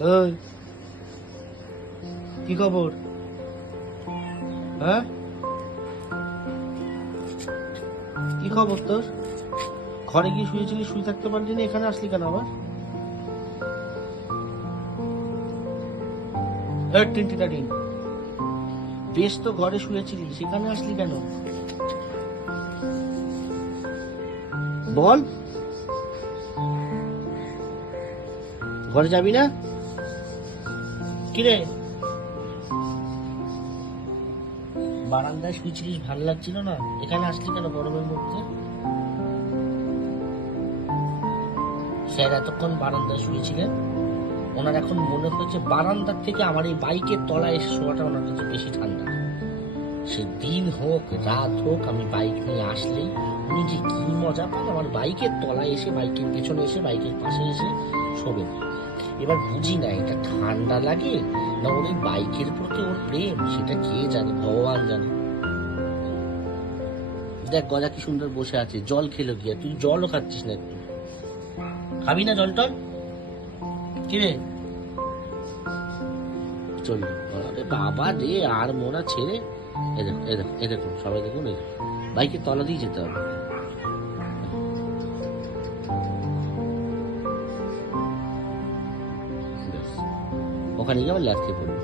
ওই কি খবর? হ্যাঁ, কি খবর তোর? ঘরে গিয়ে শুয়েছিলি, শুয়ে থাকতে পারলি না, এখানে আসলি কেন আবার? টিনটিনাটিন, বেশ তো ঘরে শুয়েছিলি, সেখানে আসলি কেন? বল, ঘরে যাবি না? কিরে, বারান্দায় শুয়েছিলিস, ভালো লাগছিল না, এখানে আসলি কেন গরমের মধ্যে? স্যার এতক্ষণ বারান্দায় শুয়েছিলেন, ওনার এখন মনে হয়েছে বারান্দার থেকে আমার এই বাইকের তলায় এসে শোয়াটা ওনার কাছে বেশি ঠান্ডা। সে দিন হোক রাত হোক, আমি বাইক নিয়ে আসলেই উনি যে কি মজা পান আমার বাইকের তলায় এসে, বাইকের পেছনে এসে, বাইকের পাশে এসে শোবেন। এবার বুঝি না এটা ঠান্ডা লাগে না ওর এই বাইকের প্রতি ওর প্রেম, সেটা কে জানে, ভগবান জানে। দেখ গজা কি সুন্দর বসে আছে, জল খেলো গিয়া, তুই জলও খাচ্ছিস না, একটু খাবি না জল টল? কিরে চললো, আরে বাবা রে, আর মোনা ছেড়ে। এ দেখো, এ দেখো, এ দেখুন, সবাই দেখুন, এই দেখুন, বাইকের তলা দিয়ে যেতে হবে। ব্যাস, ওখানে গিয়ে আবার ল্যাথকে পড়বে।